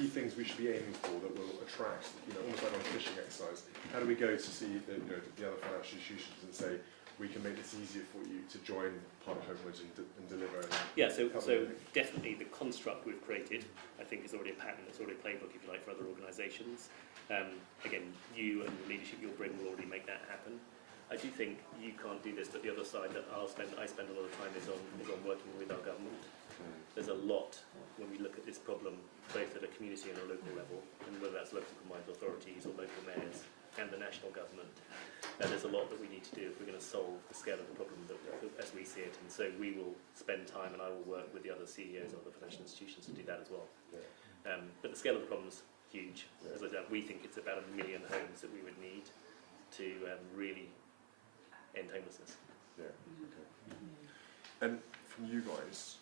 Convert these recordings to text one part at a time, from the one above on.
key things we should be aiming for that will attract, almost like on a fishing exercise? How do we go to see the other financial institutions and say, we can make this easier for you to join part of Homewards and deliver? Yeah, so definitely the construct we've created, I think, is already a pattern, it's already a playbook, if you like, for other organisations. Again, you and the leadership you'll bring will already make that happen. I do think you can't do this, but the other side that I spend a lot of time is on working with our government. There's a lot when we look at this problem, both at a community and a local level, and whether that's local combined authorities or local mayors and the national government. There's a lot that we need to do if we're going to solve the scale of the problem as we see it. And so we will spend time, and I will work with the other CEOs of the financial institutions to do that as well. Yeah. But the scale of the problem is huge. As I said, we think it's about 1 million homes that we would need to really end homelessness. Yeah. Okay. And from you guys,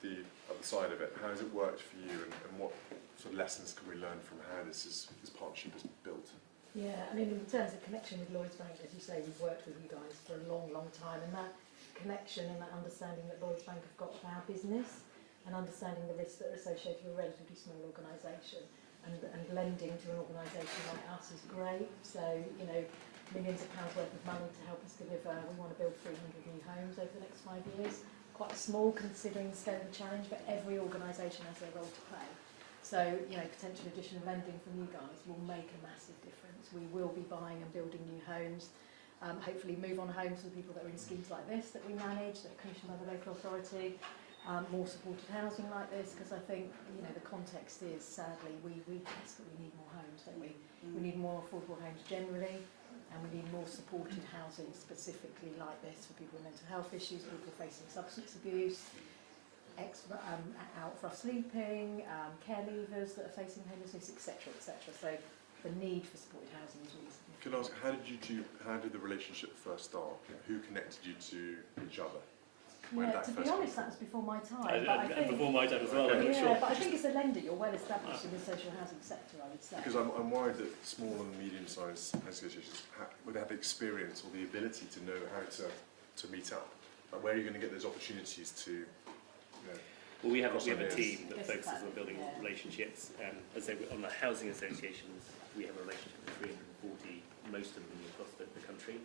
the other side of it, how has it worked for you, and what sort of lessons can we learn from how this partnership is built? Yeah, I mean, in terms of connection with Lloyds Bank, as you say, we've worked with you guys for a long, long time, and that connection and that understanding that Lloyds Bank have got of our business and understanding the risks that are associated with a relatively small organisation and lending to an organisation like us is great. So, millions of pounds worth of money to help us deliver. We want to build 300 new homes over the next 5 years. Quite small considering the scale of the challenge, but every organisation has their role to play. So, potential additional lending from you guys will make a massive difference. We will be buying and building new homes. Hopefully move on homes for the people that are in schemes like this that we manage, that are commissioned by the local authority. More supported housing like this, because I think, the context is, sadly, we desperately need more homes, don't we? We need more affordable homes generally. And we need more supported housing specifically like this for people with mental health issues, people facing substance abuse, out for sleeping, care leavers that are facing homelessness, etc., etc. So the need for supported housing is really significant. Can I ask, how did the relationship first start? Who connected you to each other? Yeah, to be honest, that was before my time. Before my time as well, okay. I'm sure. But I think as a lender, you're well established in the social housing sector, I would say. Because I'm worried that small and medium-sized associations would have the experience or the ability to know how to meet up. Like, where are you going to get those opportunities to? Well, we have a team that focuses on building relationships. As I say, on the housing associations, we have a relationship with 340, most of them across the country.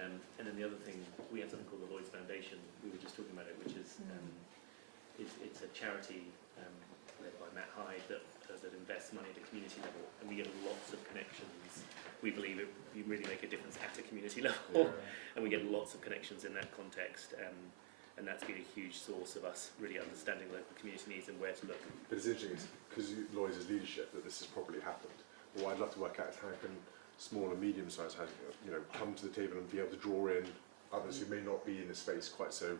And then the other thing, we have something called the Lloyds Foundation. We were just talking about it, which is it's a charity led by Matt Hyde that invests money at a community level, and we get lots of connections. We believe we really make a difference at a community level, and we get lots of connections in that context. And that's been a huge source of us really understanding local community needs and where to look. But it's interesting, because Lloyds' leadership, that this has probably happened. What I'd love to work out is how can small and medium-sized housing, come to the table and be able to draw in others who may not be in the space quite so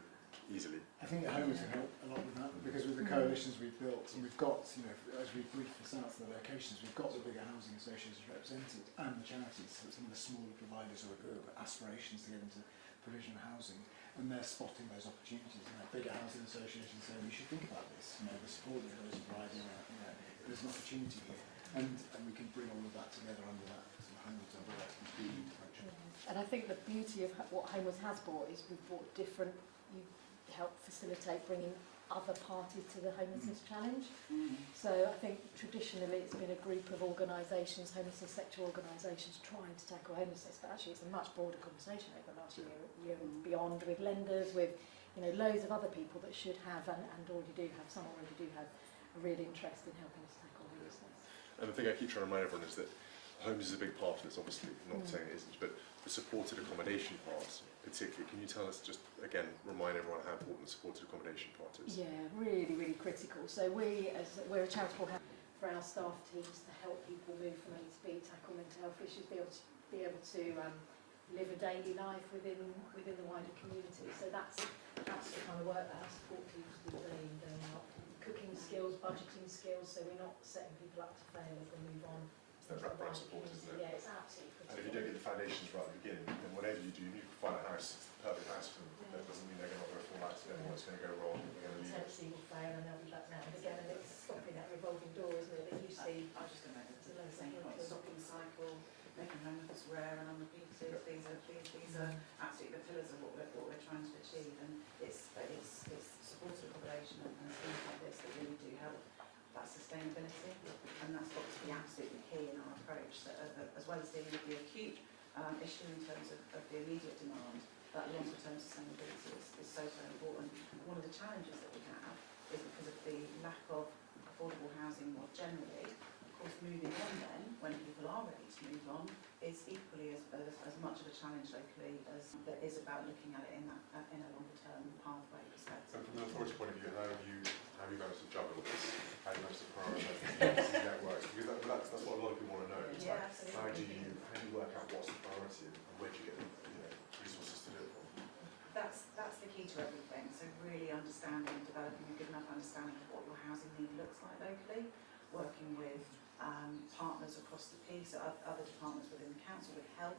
easily. I think Homewards can help a lot with that, because with the coalitions we've built, and we've got, as we've briefed this out to the locations, we've got the bigger housing associations represented and the charities, so some of the smaller providers who have aspirations to get into provision of housing, and they're spotting those opportunities. And our bigger housing associations saying, we should think about this, the support that those are providing, there's an opportunity here. And we can bring all of that together under that Homewards umbrella. And I think the beauty of what Homewards has brought is we've brought you help facilitate bringing other parties to the homelessness challenge. So I think traditionally it's been a group of organisations, homelessness sector organisations, trying to tackle homelessness, but actually it's a much broader conversation over the last year and beyond, with lenders, with loads of other people that should have and already do have, some already do have a real interest in helping us tackle homelessness. And the thing I keep trying to remind everyone is that homes is a big part of this, obviously, not saying it isn't, but the supported accommodation part particularly, can you tell us, just again, remind everyone how important the supported accommodation part is? Yeah, really, really critical. So we're a charitable house for our staff teams to help people move from A to B, tackle mental health issues, be able to live a daily life within the wider community. So that's the kind of work that our support teams do day in, day out. Cooking skills, budgeting skills, so we're not setting people up to fail as they move on. That's wrap-up support, isn't it? Yeah, it's absolutely critical. And if you don't get the foundations right at the beginning, then whatever you do, you can find a house, it's the perfect house for them. That doesn't mean they're not going to fall out, so what's going to go wrong, they're going to leave. Potentially will fail and they'll be back now and again, and it's stopping that revolving door, isn't it, that you see. I was just going to make the same point, stopping the cycle, making homelessness rare and unrepeated. These are absolutely the pillars of what we're trying to achieve, and it's supported accommodation and things like this that really do help that sustainability. well as dealing with the acute issue in terms of the immediate demand, that longer term sustainability is so important. One of the challenges that we have is because of the lack of affordable housing more generally. Of course, moving on then, when people are ready to move on, is equally as much of a challenge locally as there is about looking at it in a longer term pathway perspective. And from an authority point of view, how have you managed to juggle this? How have you managed to prioritise these networks? Because that's what a lot of people want to know. It's Yeah, like, absolutely. how do you work out what's the priority and where do you get the resources to do it from? That's the key to everything. So really understanding, developing a good enough understanding of what your housing need looks like locally, working with partners across the piece, other departments within the council, with health.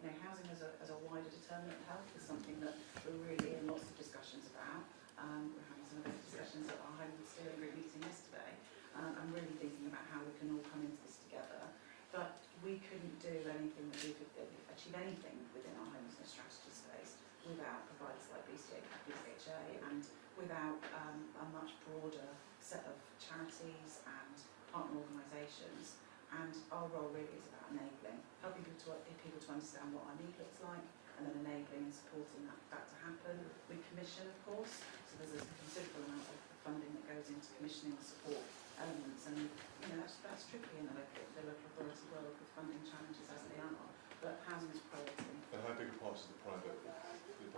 You know, housing as a wider determinant of health is something that we're really in lots of discussions about. We're having some of those discussions at our Homewards steering group meeting yesterday. I'm really thinking about how we can all come into this together. But we couldn't do anything that we could achieve anything within our homelessness strategy space without providers like BCHA and without a much broader set of charities and partner organisations. And our role really is about enabling, helping people to understand what our need looks like, and then enabling and supporting that to happen. We commission, of course, so there's a considerable amount of funding that goes into commissioning support elements, and you know that's tricky in the local authority world with funding challenges as they are. But housing is a priority. And how big a part is the private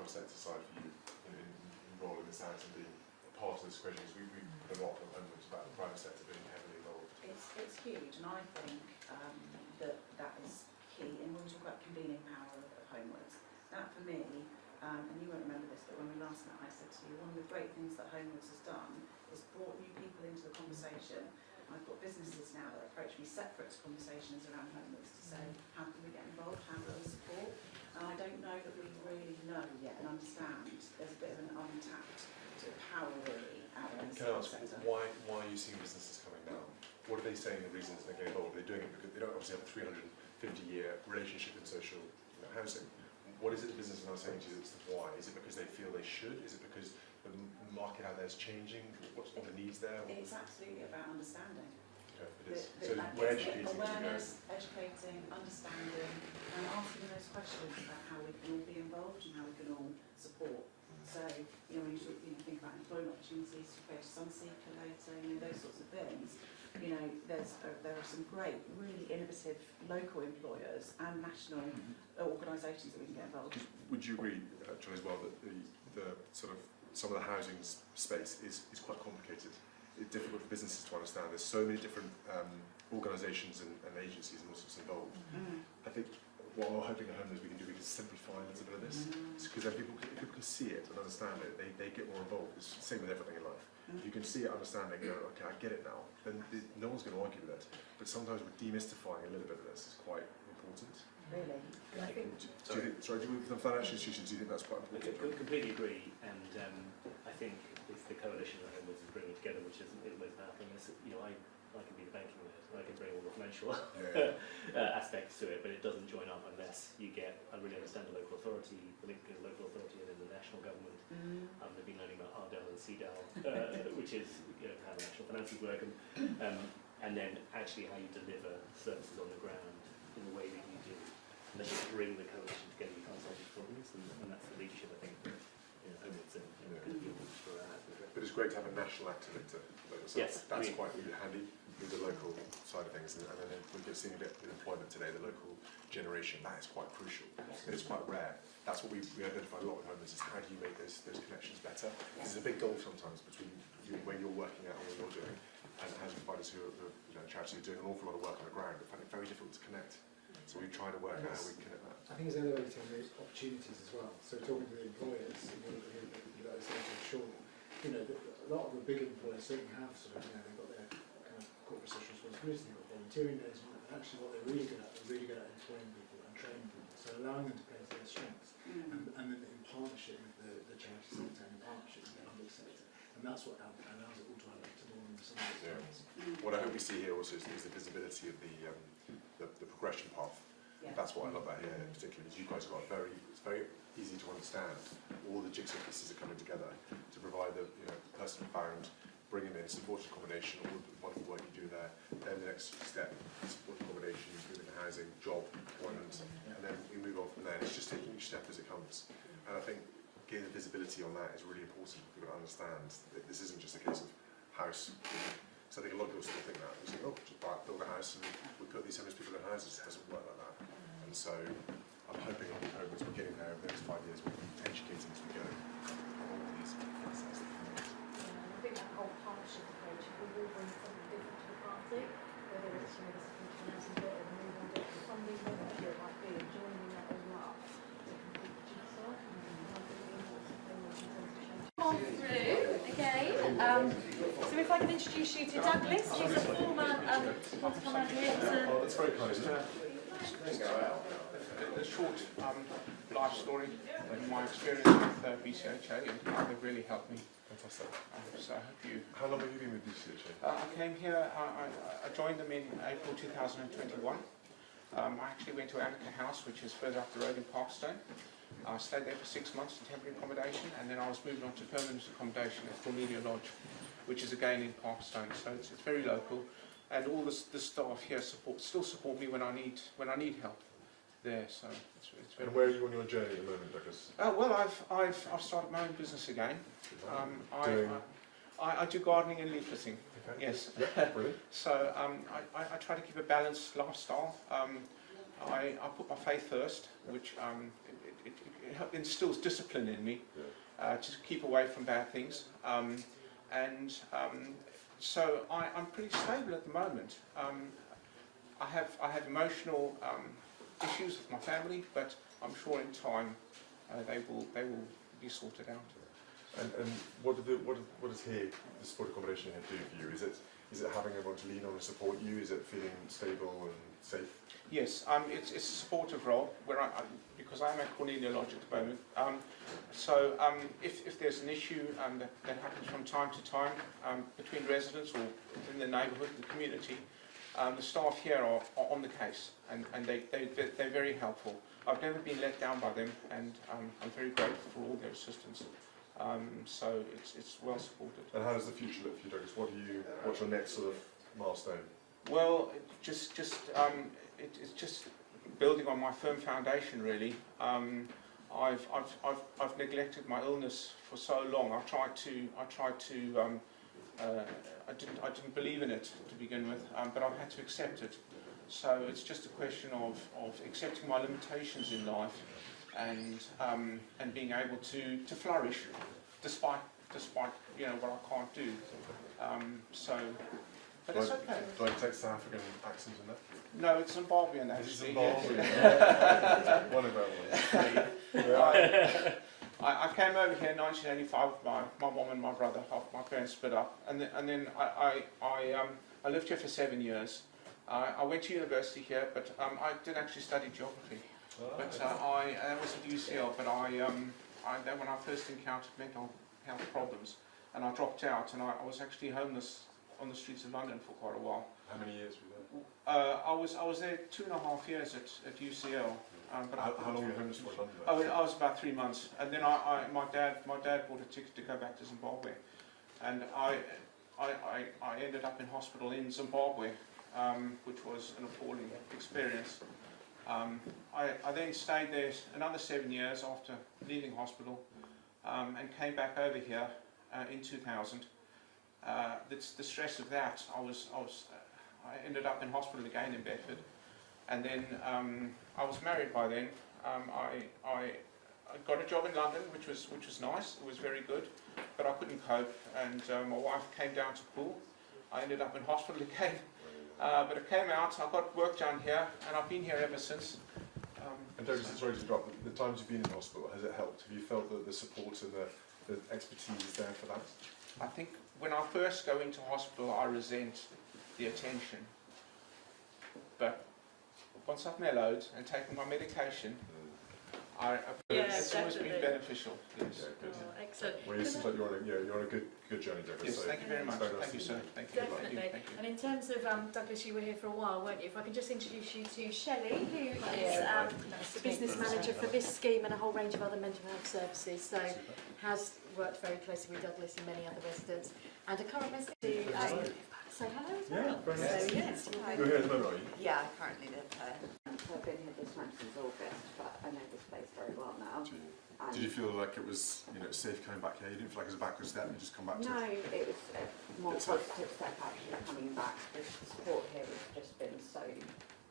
sector side for you in rolling this out and being a part of this equation? Because we put a lot of emphasis about the private sector being heavily involved. It's huge, and I think that is key. And when we talk about convening power of Homewards, that for me, and you won't remember this, but when we last met, I said to you, one of the great things that Homewards has done is brought new people into the conversation. I've got businesses now that approach me separate to conversations around Homewards to say, how can we get involved, how can we support? And I don't know that we really know yet and understand. There's a bit of an untapped sort of power really out in Can I ask, sector. why are you seeing businesses coming now? What are they saying the reasons they're getting involved? Are they doing it because they don't obviously have a 350-year relationship in social housing? What is it the business are now saying to you that's the why? Is it because they feel they should? Is it because the market out there is changing? What's the needs there? It's absolutely about understanding. Okay, it is. So we're educating awareness, educating, understanding, and asking those questions about how we can all be involved and how we can all support. So, you know, when you think about employment opportunities, to create a sun seeker later, you know, those sorts of things. You know, there are some great, really innovative local employers and national organisations that we can get involved. Would you agree, John, as well, that the sort of some of the housing space is quite complicated? It's difficult for businesses to understand. There's so many different organisations and agencies and all sorts involved. I think what we're hoping at Homewards we can do, we can simplify a little bit of this, because then people can see it and understand it. They get more involved. It's the same with everything in life. If you can see it, understanding, you know, okay, I get it now, then no one's going to argue with it. But sometimes with demystifying a little bit of this is quite important. Really? I think Do you think, the financial institutions, do you think that's quite important? I completely agree, and I think it's the coalition that Homewards is bringing together which is most powerful. You know, I can be the banking nerd, I can bring all the financial aspects to it, but it doesn't join up unless you I really understand the local authority, the link between the local authority and then the national government. They've been learning about RDAL and CDAL, which is how the national finances work, and then actually how you deliver services on the ground in the way that you do. And then you bring the coalition together, you can't solve these problems, and that's the leadership I think that Homewards and for But it's great to have a national activator like yourself. Yes, That's quite handy with the local side of things, and then we're seeing a bit of employment today, the local generation, that is quite crucial. It is quite rare. That's what we identify a lot with Homewards, is how do you make those connections better? There's a big gulf sometimes between where you're working at and what you're doing, and housing providers who are charities are doing an awful lot of work on the ground, but find it very difficult to connect. So we try to work out how we can connect that. I think it's elevating those opportunities as well. So talking to the employers, that I said to Sean, you know, a lot of the big employers certainly have sort of, you know, they've got their kind of corporate social responsibility, they've got volunteering days, and actually what they're really good at, employing people and training people. So allowing them to play to their strengths, and then in partnership with the charity sector and in partnership with the public sector. And that's what allows it all to add up to more than some of the things. What I hope we see here also is the visibility of the progression path. Yeah. That's what I love about here, particularly, is you guys have got it's very easy to understand. All the jigsaw pieces are coming together to provide the person found, bringing in supported accommodation, all the wonderful work you do there. Then the next step, supported accommodation, moving to housing, job, each step as it comes. And I think getting the visibility on that is really important for people to understand that this isn't just a case of house. So I think a lot of people still think that. They say, oh, just build a house and we put these homeless people in houses. It doesn't work like that. And so I'm hoping on Homewards we're getting there over the next 5 years. We'll be educating as we go on all these facets. I think that whole partnership approach, we will bring something different to the party, whether it's the supported housing bit or the move on bit, the funding, whatever it might be, and joining that all up to complete the jigsaw. On through again. So if I can introduce you to Douglas, he's a former want to come out here to. Oh, that's very kind. A short life story and my experience with BCHA and how they've really helped me. Fantastic. So I hope you. How long have you been with BCHA? I came here. I joined them in April 2021. I actually went to Annika House, which is further up the road in Parkstone. I stayed there for 6 months in temporary accommodation, and then I was moved on to permanent accommodation at Millenium Lodge, which is again in Parkstone. So it's very local, and all the staff here still support me when I need help there. So it's very. And where are you on your journey at the moment, Douglas? Well, I've started my own business again. I do gardening and leafleting. Okay. Yes. Yeah, brilliant. So I try to keep a balanced lifestyle. I put my faith first, which it instills discipline in me to keep away from bad things. So I'm pretty stable at the moment. I have emotional issues with my family, but I'm sure in time they will be sorted out. And what does here, the support accommodation here do for you? Is it having everyone to lean on and support you? Is it feeling stable and safe? Yes, it's a supportive role where because I'm at Cornelia Lodge at the moment. So if there's an issue that happens from time to time between residents or within the neighbourhood, the community, the staff here are on the case, and they're very helpful. I've never been let down by them, and I'm very grateful for all their assistance. So it's well supported. And how does the future look for you, Douglas? What's your next sort of milestone? Well, it's just building on my firm foundation, really. I've neglected my illness for so long. I didn't believe in it to begin with, but I've had to accept it. So it's just a question of accepting my limitations in life and being able to flourish despite what I can't do. But it's okay. Do I take South African accent in that? No, it's Zimbabwean This is actually. Zimbabwean. One of our ones. I came over here in 1985 with my mum and my brother. My parents split up, and then I lived here for 7 years. I went to university here, but I did actually study geography. But that was at UCL. But then when I first encountered mental health problems, and I dropped out, and I was actually homeless on the streets of London for quite a while. How many years were you there? I was there 2.5 years at UCL. But how long were you homeless for in London? I was about 3 months, and then my dad bought a ticket to go back to Zimbabwe, and I ended up in hospital in Zimbabwe, which was an appalling experience. I then stayed there another 7 years after leaving hospital, and came back over here in 2000. The stress of that, I ended up in hospital again in Bedford, and then I was married by then. I got a job in London, which was nice. It was very good, but I couldn't cope, and my wife came down to Poole. I ended up in hospital again, but I came out. I got work done here, and I've been here ever since. And Douglas, sorry to interrupt, the times you've been in hospital, has it helped? Have you felt that the support and the expertise is there for that? I think when I first go into hospital, I resent the attention. But once I've mellowed and taken my medication, it's always been beneficial. Yes. Yeah, good. Oh, excellent. Well, it seems like you're on a good journey, Douglas. Yes, so thank you very much. it's very nice Thank you, to sir. meet Thank you. Definitely. Thank you. And in terms of Douglas, you were here for a while, weren't you? If I can just introduce you to Shelley, who is the business manager for this scheme and a whole range of other mental health services. So has worked very closely with Douglas and many other residents, and a current resident to say hello as well. Yeah, very nice. So yes, You're here at the moment, are you? Yeah, I currently live here. I've been here this time since August, but I know this place very well now. Did you feel like it was, you know, safe coming back here? You didn't feel like it was a backward step, you just come back to No, it? it was a more positive step actually coming back. The support here has just been so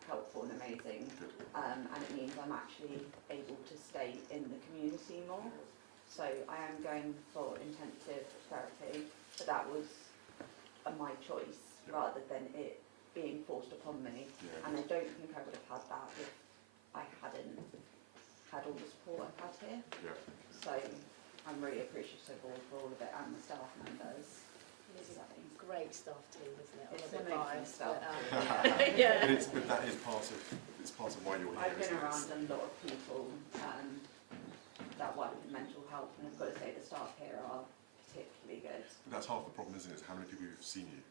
helpful and amazing, and it means I'm actually able to stay in the community more. So I am going for intensive therapy, but that was my choice rather than it being forced upon me. Yeah. And I don't think I would have had that if I hadn't had all the support I've had here. Yeah. So I'm really appreciative for all of it and the staff members. It's a great staff team, isn't it? I'm It's a bit amazing biased, staff but, team. yeah. But that is part of why you're here. I've been isn't it? around a lot of people that work with mental health, and I've got to say the staff here are particularly good. But that's half the problem, isn't it? Is how many people who've seen you,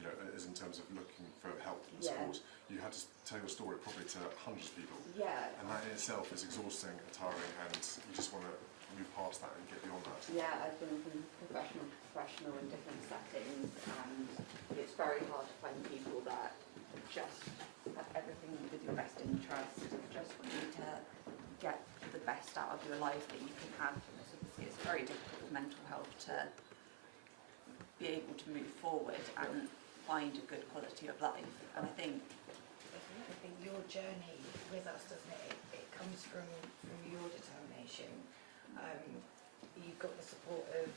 you know, as in terms of looking for help and Yeah. support. You had to tell your story probably to hundreds of people, Yeah, and that in itself is exhausting and tiring, and you just want to move past that and get beyond that. yeah, I've been from professional to professional in different settings, and it's very hard to find people that just have everything with your best interest, just want you to get the best out of your life that you can have. It's very difficult with mental health to be able to move forward and find a good quality of life, and I think your journey with us, doesn't it? It comes from your determination. You've got the support of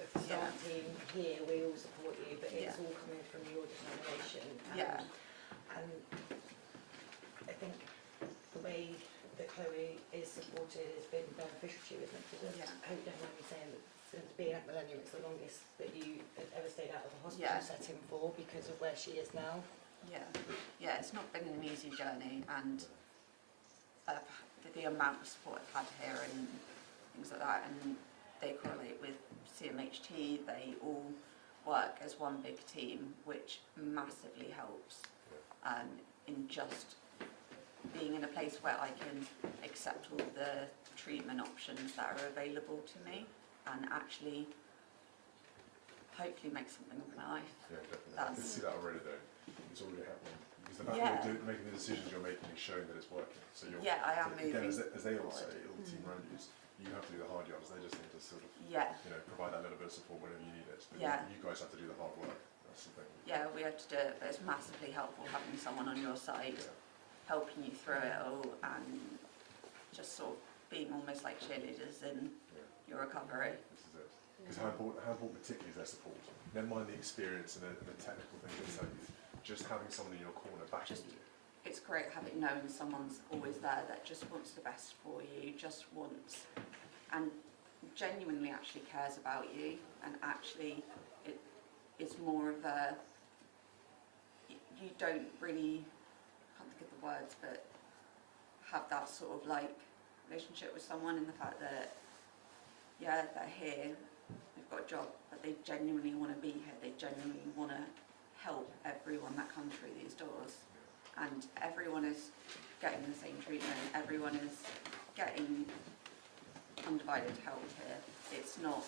the staff team here, we all support you, but it's all coming from your determination. And I think the way that Chloe is supported has been beneficial to you, isn't it? Because I hope you don't mind me saying that since being at Millenium, it's the longest that you have ever stayed out of a hospital setting for, because of where she is now. Yeah, it's not been an easy journey, and the amount of support I've had here and things like that, and they correlate with CMHT, they all work as one big team, which massively helps in just being in a place where I can accept all the treatment options that are available to me and actually hopefully make something of my life. Yeah, definitely. I can see that already though. It's already happening. Because the fact that you're making the decisions you're making is showing that it's working. So you're, I am again, moving as they all say, forward. all the team around you have to do the hard yards. They just need to sort of, you know, provide that little bit of support whenever you need it. But you guys have to do the hard work. That's the thing. Yeah, we had to do it, but it's massively helpful having someone on your side, helping you through it all, and just sort of being almost like cheerleaders in your recovery. This is it. Because how important particularly is their support? Never mind the experience and the technical things they tell you. Just having someone in your corner backing you. It's great having known someone's always there that just wants the best for you, just wants and genuinely actually cares about you, and actually it's more of a, you don't really, I can't think of the words, but have that sort of like relationship with someone in the fact that they're here, they've got a job, but they genuinely want to be here, they genuinely want to help everyone that comes through these doors, and everyone is getting the same treatment, everyone is getting undivided help here. It's not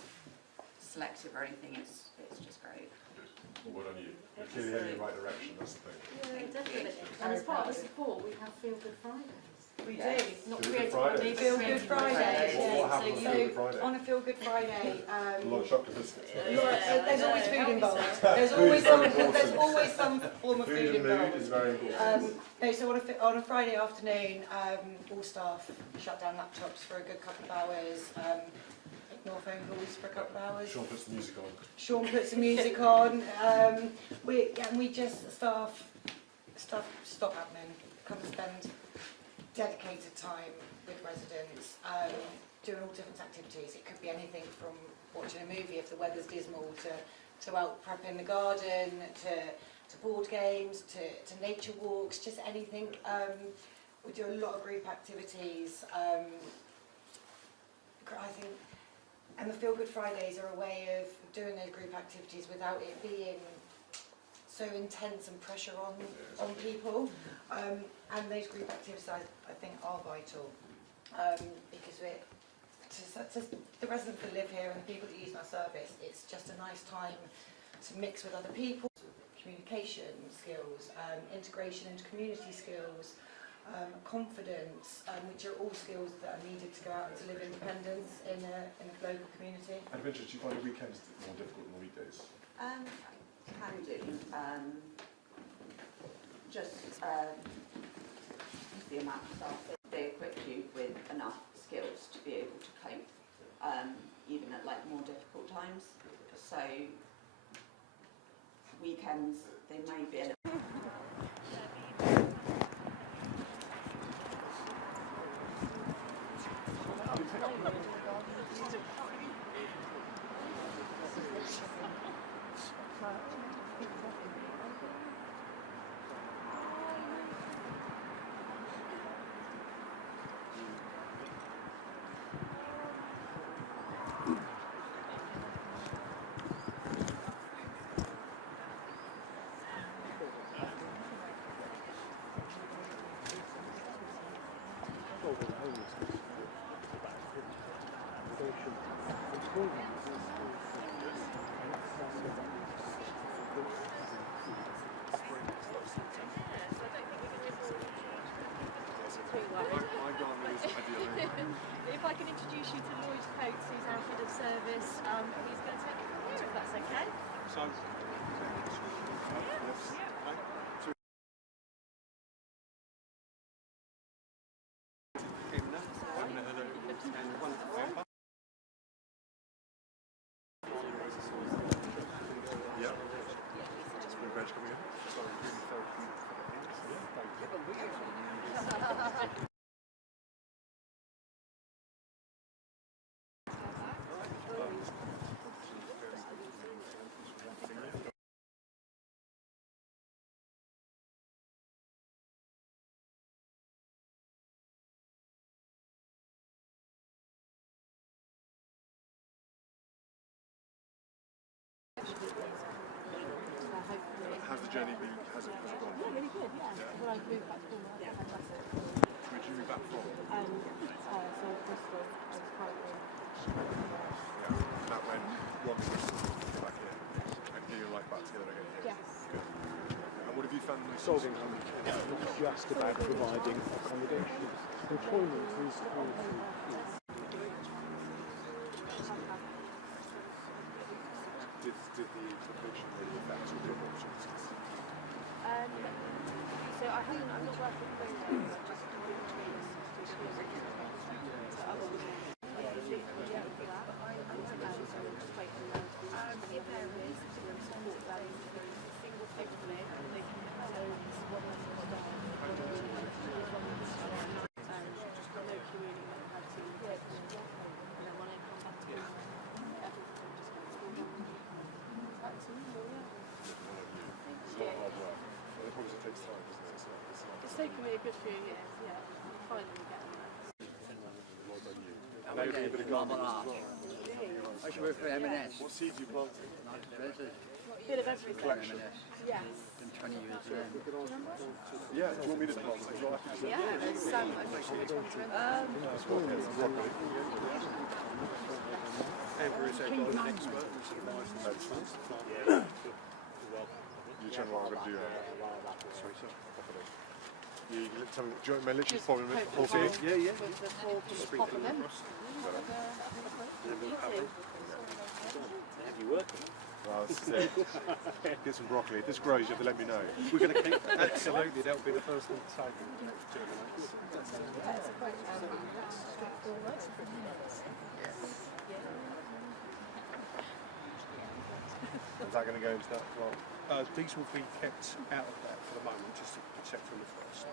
selective or anything, it's just great. Good. Well done you. You're clearly heading in the right direction, that's the thing. Yeah, definitely. And as part of the support, we have Feelgood Fridays. We do. Not Feelgood created by me, Fridays. but Feelgood Friday. What happens on Feelgood Friday? On a Feelgood Friday, A lot of chocolate biscuits. there's always food involved. There's Food is very there's important. always some form of Food food and mood involved. is very important. No, so on a Friday afternoon, all staff shut down laptops for a good couple of hours, ignore phone calls for a couple of hours. Sean puts the music on. Sean puts the music on. We just stop admin, come and spend dedicated time with residents, doing all different activities. It could be anything from watching a movie if the weather's dismal to out prepping the garden, to board games, to nature walks, just anything. We do a lot of group activities. I think, and the Feelgood Fridays are a way of doing those group activities without it being so intense and pressure on people. And those group activities I think are vital, because to the residents that live here and the people that use our service, it's just a nice time to mix with other people, communication skills, integration into community skills, confidence, which are all skills that are needed to go out and to live independence in a global community. Out of interest, do you find the weekends more difficult than the weekdays? Can do. Just the amount of staff that they equip you with enough skills to be able to cope, even at like more difficult times. So weekends they may be a little. If I can introduce you to Lloyds Coates, who's our head of service, he's going to take it from here, if that's okay. So, Yeah. It's been great coming in. How's the journey been? Has it gone? Yeah, really good, yeah. Well, I moved back to Cornwall, yeah. Fantastic. Where did you move back from? So Bristol, I was currently. Yeah. And that went one Bristol to get back here. And get your life back together again here. Yes. Good. And what have you found most solving it's not just about providing accommodation. Employment is Did the eviction really affect your job opportunities? So I'm not working for those just It's taken me a good few years, yeah. I'm finally getting there. Maybe a bit of gardening as well. I should work for M&S. What seeds you planted? Bit of everything. Collection. Yes. Been 20 years there. Yeah, do you want me to plant some as well? Yeah, there's so much. Which ones are in there? Amber is our garden expert who supervises the plants. You tell me what I'm going to do now. Sorry, sir. You tell me, do you want me literally follow me? Yeah. With the fork and the pop of them. Have you working? Well, this is it. Get some broccoli. If this grows, you have to let me know. We're going to keep, absolutely, that'll be the first one to take. That's quite straightforward. Is that going to go into that as well? These will be kept out of that for the moment, just to protect from the frost.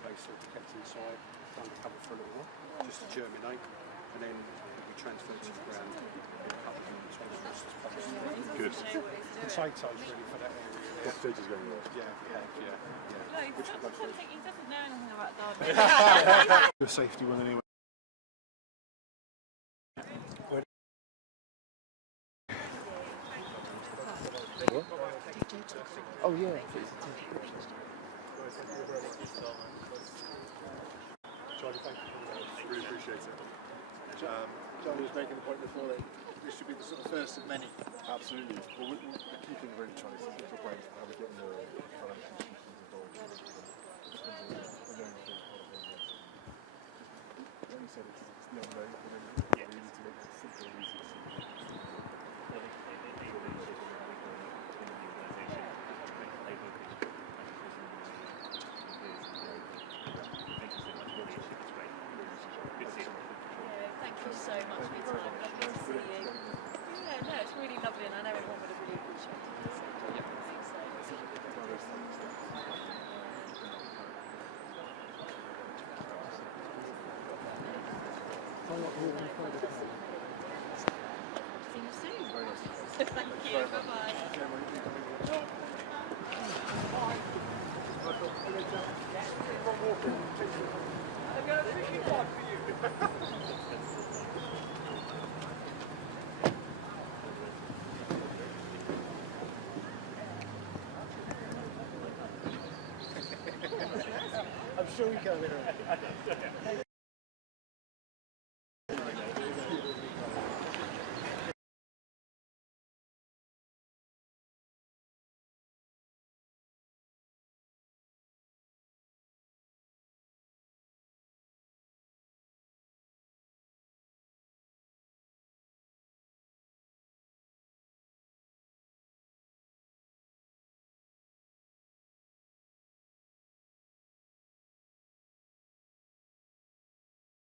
Basically, will be kept inside, undercover for a little while, just to germinate, and then will be transferred to the ground in a couple of minutes when the frost is passed. Good. Potatoes ready for that area. What stage is going on? Yeah. Which one? He doesn't know anything about gardening. Your safety one anyway. Oh yeah. Charlie, thank you. Really appreciate it. Charlie was making the point before that this should be the sort of first of many. Absolutely. Well, the key thing really, Charlie, is to talk about how we get more financial institutions involved. See you soon. Thank you. Bye-bye. I'm sure we can.